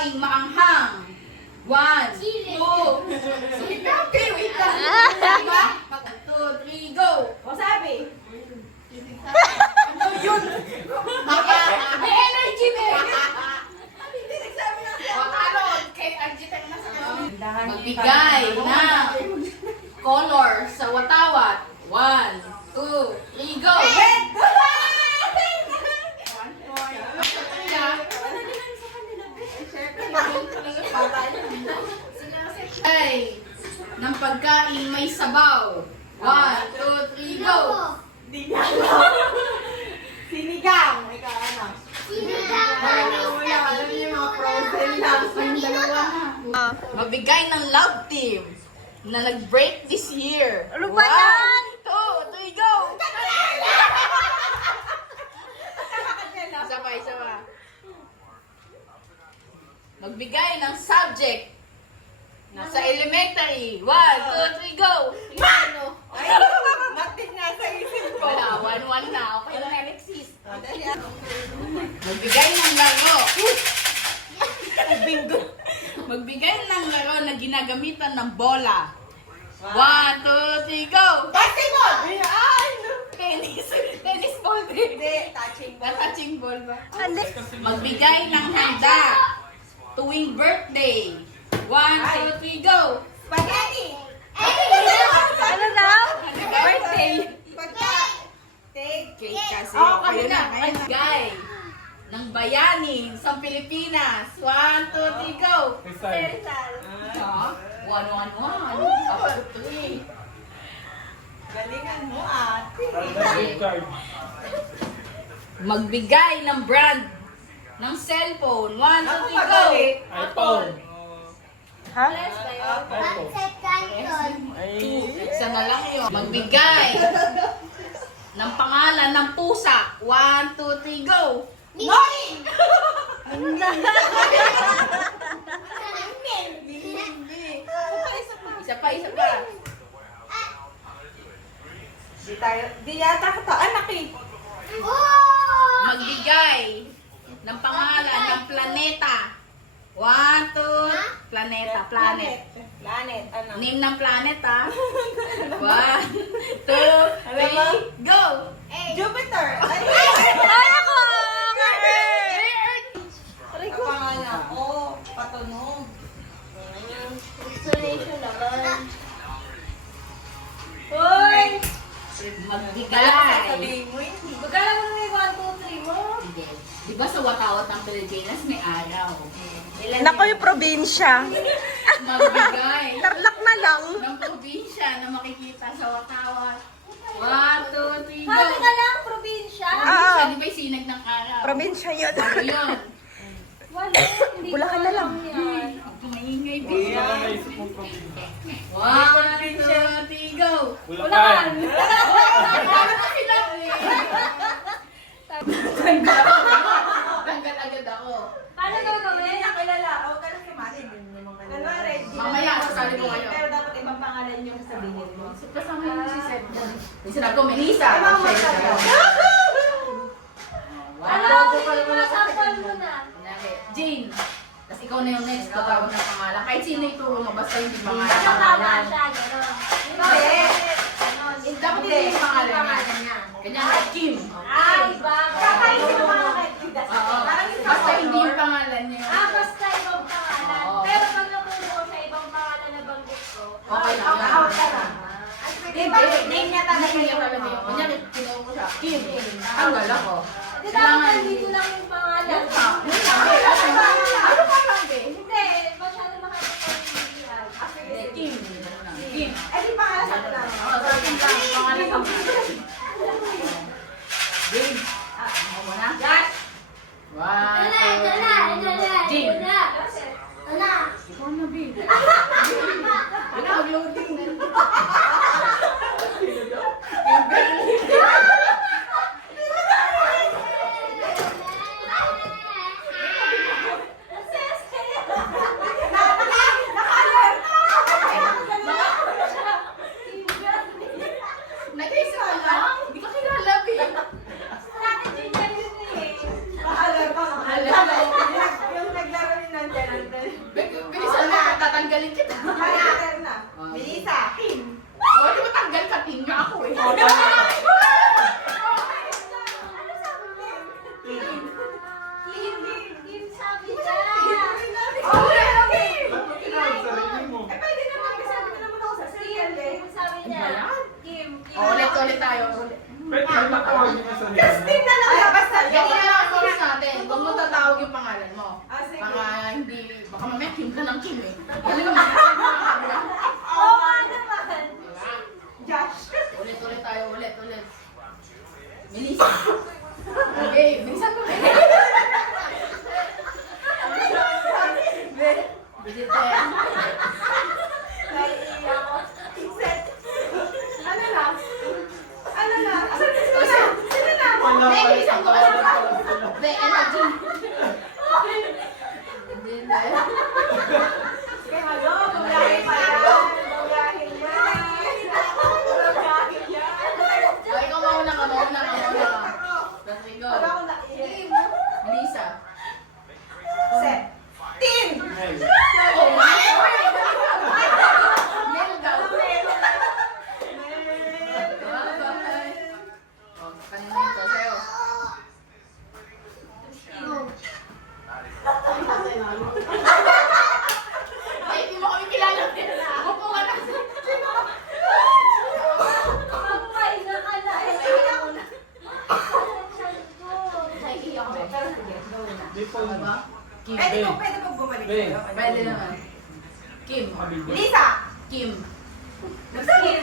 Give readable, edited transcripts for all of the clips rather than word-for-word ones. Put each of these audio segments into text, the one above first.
pagkaing maanghang. 1, 2, okay, wait lang. Diba? 2, 3, go. Wasabi. Ano yun? May energy, may Hindi nagsabi na. ano? Kay Arjita na sa magbigay ng color sa watawat. 1, 2, 3, go. Red! Ay, ng pagkain may sabaw. 1, 2, 3, go. Hindi niya alam. Sinigang. Ikaw, ano? Wala, alam niyo yung mga frozen lang. Yung dalawa. Magbigay ng love team na nag-break this year. Ano ba yan? 1, 2, 3, go. Isa pa, isa pa. Magbigay ng subject sa elementary. 1, 2, 3, go. Ay, bakit nga sa isip ko? Wala, 1-1 na. Okay na, Alexis. Dali, Magbigay ng laro. bingo. Magbigay ng laro na ginagamitan ng bola. 1, 2, 3, go. Basketball! Ay, no. Tennis. Tennis ball din. Hindi, touching ball. Touching ball ba? Ano? Magbigay ng handa tuwing birthday. 1, 2, 3, go. Spaghetti! Ano daw? Birthday. Pagka... Take. Cake kasi. Oo, Kayo kami na. Magbigay ng bayani sa Pilipinas. 1, 2, 3, go. Rizal. Ha? 1, 1, 1. Kapag 3. Galingan mo, ate. Magbigay ng brand ng cellphone. 1, 2, Ako 3, go. magalit. iPhone. Ha? iPhone. Isa na lang yun. Magbigay ng pangalan ng pusa. 1, 2, 3, go. Noni! Isa pa, isa pa. Di yata ka to. Anak eh. Magbigay ng pangalan ng planeta. 1, 2, planeta, planet. Planet. Ano? Name ng planet, ha? 1, 2, 3, go! Jupiter. Ay, Ay, ako! ang pangalan ko. Patunog. Hoy! Magbigay. Sabihin mo hindi. Magkala mo na yung 1, 2, 3 mo? Sige. Di ba sa watawat ng Pilipinas may araw? Nako yung probinsya. Magbigay Tarlac na lang. ng probinsya na makikita sa watawat. 1, 2, 3, go! Sabi ka lang, probinsya. Probinsya, di ba yung sinag ng araw? Probinsya yun. Ano yun? Wala, hindi Bulacan na lang. Huwag kang maingay, Wala baby. na naisip mong probinsya. 1, 2, 3, go! Bulacan. Tanggal agad ako. Paano daw gawin? Hindi na kilala. O, ka lang kumali. Kunwari, di Mamaya, na- sasali ko kayo. Pero dapat ibang pangalan yung sabihin mo. Kasama mo si Seth. Yung sinabi ko, Melissa. Ay, mga Share masaya. ka. Ano? Wow. Sige, masampal mo na. Kunyari, Jane. Tapos ikaw na yung next, tatawag ng pangalan. Kahit sino ituro mo, basta hindi pangalan. Ano tama siya, gano'n. Hindi. Dapat hindi yung pangalan niya. Kanya nga, Kim. Ay, bago. Kakainin mo mga kaibigan. Oo. Parang yung Basta hindi yung pangalan niya. Basta ibang pangalan. Oo. Pero pag naturo ko sa ibang pangalan na banggit ko, Okay lang yan. Out ka lang. Di ba, name niya talaga Hindi niya yung talaga yun. ano. Kunyari, tinuro ko siya, Kim. Tanggal ako. di dapat nandito lang yung pangalan. Yun pa. Ano pa lang din? Hindi, masyado makakapagpapilihan. Hindi, Kim. Kim. Eh, di pangalan sa atin lang. Oo, sa akin lang. Pangalan ka mo. Jane. Ako mo na? Yes. 1, 2, 3. Jane. Ikaw na, babe. Ano, mag-loading na. Tatanggalin kita. Kaya na. Melissa. Kim. Wala mo tanggal ka, tingga ako eh. Kim, sabi niya. Okay. Ba't mo tinawag sarili mo? Eh, pwede naman kasi sabi ko naman ako sa circle eh. Kim, sabi niya. Kim. Ulit tayo. Ba't mo tawagin mo sarili mo? Testing na lang. Basta. Ganyan na lang ang course natin. Huwag mo tatawag yung pangalan mo. Ah, sige. Baka hindi, baka mamaya Kim ka ng Kim eh. Dali ka Oo nga naman. Josh. Ulit tayo, ulit. Melissa. Okay, bilisan mo. Visite. Naiiyak ako. Set. Ano na? Sino na? Hindi, bilisan mo. Hindi, energy. Hindi. Sige, hello. Bumiyahe pa yan. Bumiyahe yan. Okay, ikaw mauna ka. Let's go. Wala akong naiiyak. Melissa. Set. Tin! Mel. Oh my God! Mel daw. Oh, kanina ito, sa'yo. Ay, hindi mo kami kilala. Upo ka na. Mamay na ka na. Naiiyak ako. Pero sige, go na. Di po Diba? Kim. Pwede pag bumalik Ben. sa'yo. Pwede naman. Kim. Habibi. Lisa! Kim. Kim!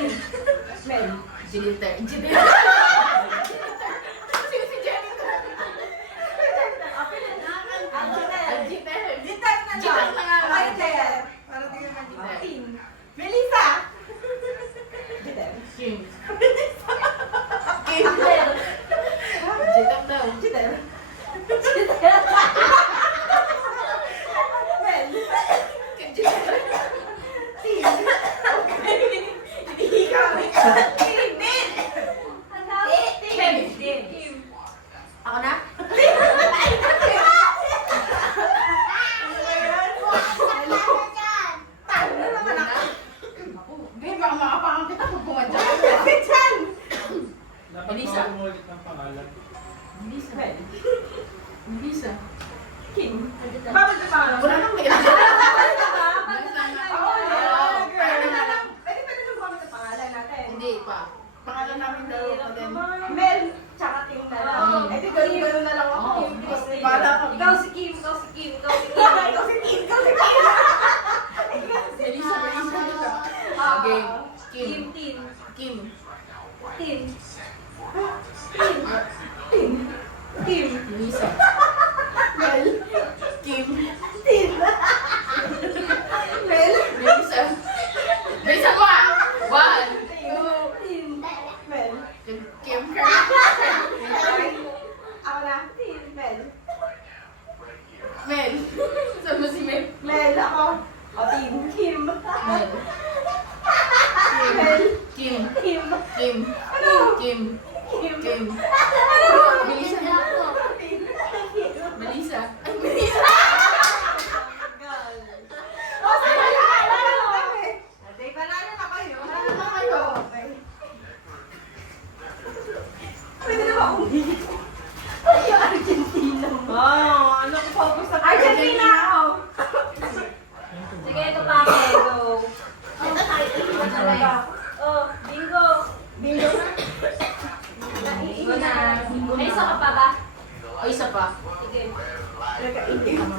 Mel. Jiliter. Sino si Jenny? Jiliter. Gitar na Gitar na nga. Ay, Jel. Para di ka mag-gitar. Tin. Melissa! Gitar. Kim. Kim. Jiliter daw. Gitar. Mel. Tin. Okay. Ikaw. Tin. Tin. Kim. Ako na? Talo na naman ako. Babe, baka makapangan kita pag pumadya. Christian! Dapat Melissa. mo umulit ng pangalan. Melissa. Mel. Melissa. Kim. Bakit na pangalan? Wala nang may Pwede nung bakit ang pangalan natin? Hindi pa. Pangalan namin dalawa pa din. Mel, tsaka Tim na lang. Eh di gano'n na lang ako. Para ka. Ikaw si Kim. Ikaw si Kim. Ikaw si Tim, ikaw si Tim. Melissa. Ah. Game. Kim. Kim. Tin. Kim. Tin. Tim. Tim. Melissa. Mel. Kim. Tim. Mel. Melissa. Melissa mo ah! 1, Tim. Mel. 2, Kim. Ako na. Tim. Mel. Mel. Saan mo si Mel? Mel ako. O Tim. Kim. Mel. Mel. Kim. Kim. Kim. Ano? Kim. Kim. Kim. Ano? Melissa. Tim. Melissa. Ay, Melissa! O, sige na. Wala kami. Ate, panalo na kayo. Panalo na kayo. Okay. Pwede na ba umilit? Ay, Argentina mo. Ano ko focus sa Argentina ako. Sige, ito pa ako. Go. Oh, bingo. Bingo na. Bingo na. May isa ka pa ba? O, isa pa. Sige.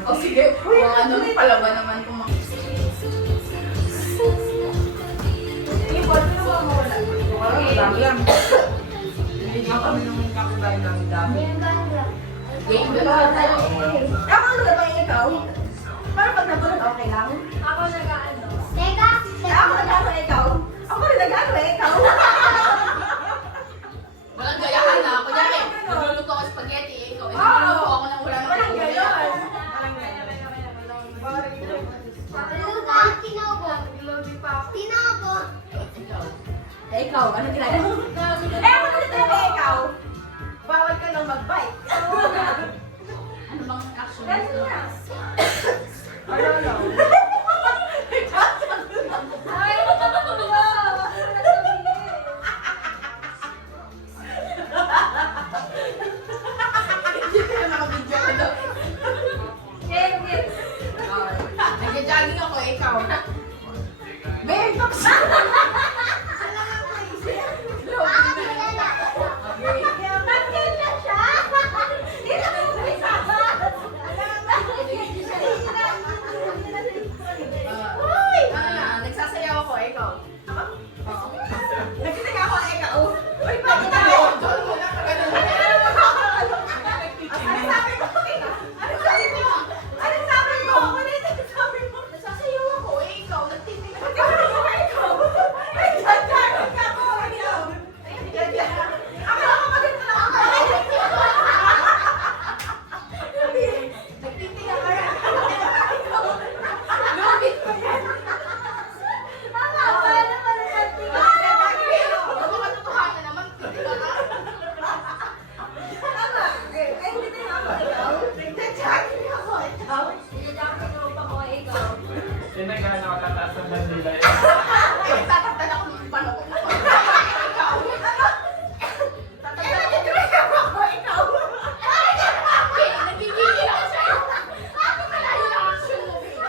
O, sige. Mga ano, palaban naman kung mga... Yung ball ko naman mawala. Madami lang. Hindi kami nung kakabay ng dami. Game na lang tayo. Ako ano ba ikaw? Para pag napulot, okay lang. Ako nag-ano. Ako nag-ano ikaw. Ako rin nag-ano ikaw. Walang gayahan na. Kunyari, nagluluto ako spaghetti. Ikaw, nagluluto ako ng wala naman. Walang gayon. Eh, ikaw, ano ginagawa mo? Eh, ako na dito ikaw. Bawal ka nang mag-bite. Ano bang action? Ano na? Ano, ano? Eh, nagkakataas ng bandila eh. Ay, tataktan ako ng panokon ako. Ikaw. Okay, nagigigil ako sa'yo. Ako malayo na action mo, babe.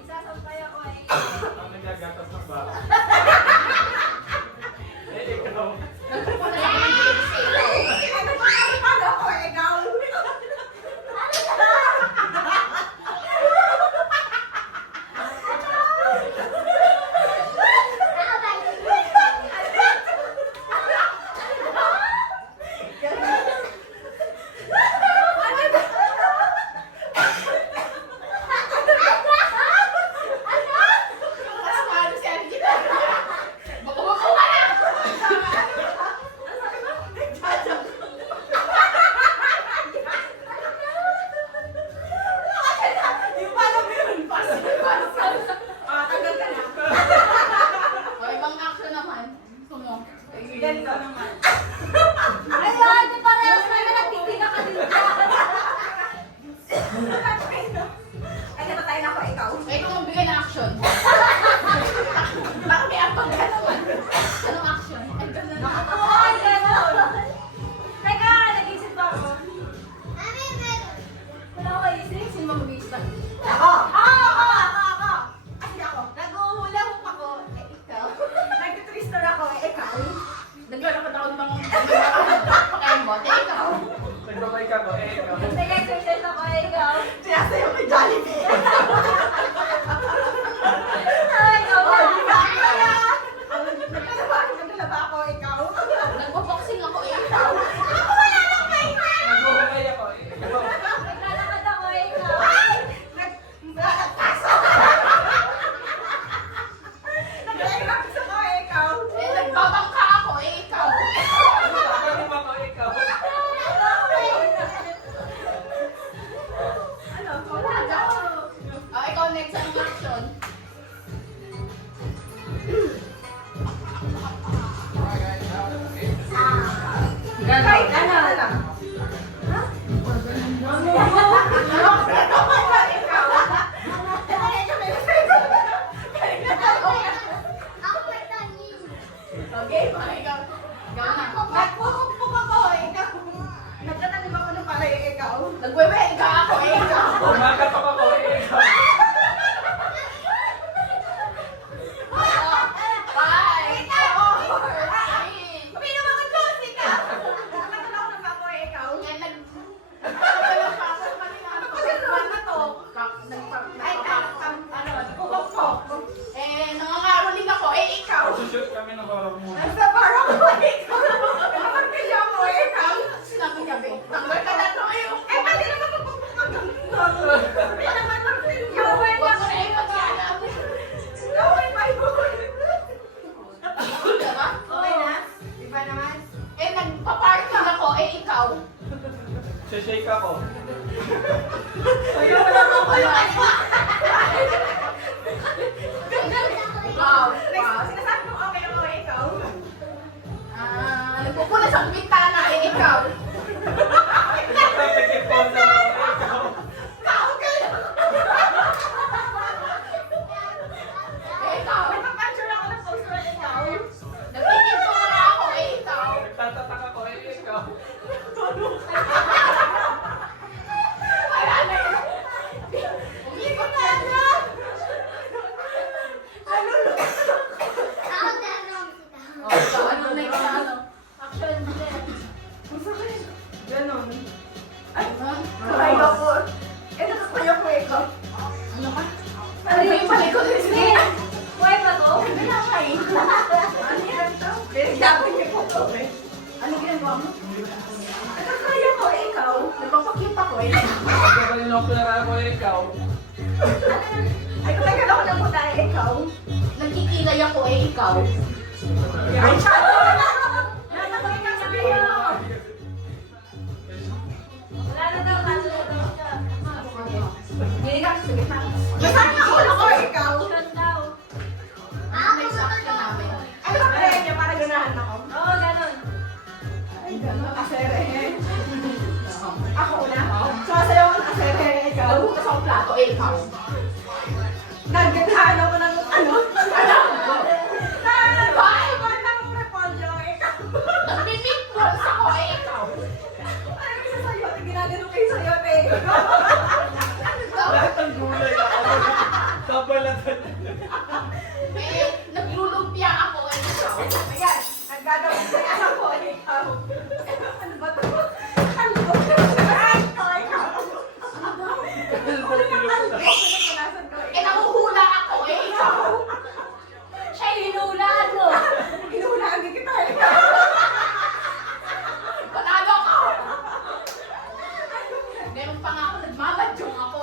Isasampay ako eh. Ang nagagatas ng baka. Eh, ikaw. Nagpupunta ako ng grade sa'yo. Mas paano si Angela? Baka ka na! O, ibang action naman. Gusto mo? Ganito naman. Ayun, di parehas na yun. Nagtitinga ka din dyan. Ay, natatayin ako, ikaw. Eh, ikaw magbigay ng action. Bakit may apag ka naman? Anong action? Ay, ganun na. Ay, gano'n. Teka, nag-isip pa ako. Wala ko isip. Sino ba mag-iisip? Ako! Ako! Kasi ako. Nag-uhula hoop ako. Eh, ikaw. Nag-twister ako, ikaw. Naglalakad ako ng mga pakaimbot. Eh, ikaw. Nagbabay ka ko, eh, ikaw. Nag-exercise ako, eh, ikaw. Sinasayo ko yung Jollibee. Ay, ikaw Oh, di ba? na. Naglalaba ako, ikaw. Nagpo-boxing ako. Eh, ikaw. Nagbabay ako, eh, ikaw. Naglalakad ako, eh, ikaw. Naglalagpaso. Naglalagpaso ako, ikaw. Eh, nagbabangka ako. Eh, ikaw. Nagbabalim ako, ikaw. Ano? Oh, ikaw next. Anong action? Kahit ano lang. Okay, mga ikaw. Ikaw na. Nagpupukpuk ako, ikaw. Nagtatanim ako ng palay, ikaw. Nagwewenga ako. Eh, ikaw. Kumakatok ako, eh, ikaw. Five, four, three. Pino mo kung Josie ka! Nagtatanim ako ng baboy, ikaw. Yan, nagpapagawa pa ako. Pagkakuan na to. Ay, ano, pupukpuk. Eh, nangangaroling ako. Eh, ikaw. Shoot kami ng horror movie. Nasa parang ko, ikaw. Nakapagkilya mo, ikaw. Sinabi niya, babe. Tanggal ka na to. Eh, pwede naman pupukpuk ang ganito. Hindi naman magkilya. Huwag mo na ipagyanap. Gawin pa yun. Diba? Okay na? Iba naman? Eh, nagpa-parking ako. Eh, ikaw. Shake ako. Ayun, wala mo pala. Wow. Next, sinasabi mo okay na okay, ikaw. Nagpupunas ang bintana. Eh, ikaw. Napikipon na ako, eh, ikaw. Okay. Eh, ikaw. Nagpa-picture ako ng poster, ikaw. Nagpipintura ako. Eh, ikaw. Nagtatatak ako, eh, ikaw. Wala na yun. Umikot na. Oh, ikaw. Ano next na ano? Action, Jen. Ganon. Ay, kaya ko. Ito sa kaya ko, ikaw. Ano ka? Ano ba yung palikod ni Snake? Buhay pa to? Wala ka eh. Ano yan to? Pinagdapan niyo po to, eh. Ano ginagawa mo? Ito kaya ko, ikaw. Nagpapakit ako eh. Nagbabalin ako na ako, eh, ikaw. Ay, kung nagkala ko ng puta, ikaw. Nagkikilay ako eh, ikaw. Ay, shadow na lang. Natatakit na kayo. Wala na daw, wala na daw siya. Hindi ka, sige na. Nasaan na ulo ko, ikaw? Action daw. Ano next action namin? Ano ba kaya niya para ganahan ako? Oo, ganun. Ay, gano'n. Asere. Ako una. Maghugas ako ng plato, eh, ikaw. Nagkatahan ako ng ano? Bye! Ng repolyo, ikaw. Nagmi-meatballs ako, eh, ikaw. Ano yung sayote? Ginagano kayo sayote. Lahat ng gulay ako. Kabalatan. Eh, naglulumpia ako, eh, ikaw. Ayan, nagagawin sa ako, ikaw. Ano ba ito? Ano ba ito? Ay, ikaw. Pinapalasan ko, Eh, nanguhula ako, eh, ikaw. Siya yung hinulaan mo. Inuulaan din kita, ikaw. Panalo ako. Meron pa nga ako, nagmabadyong ako.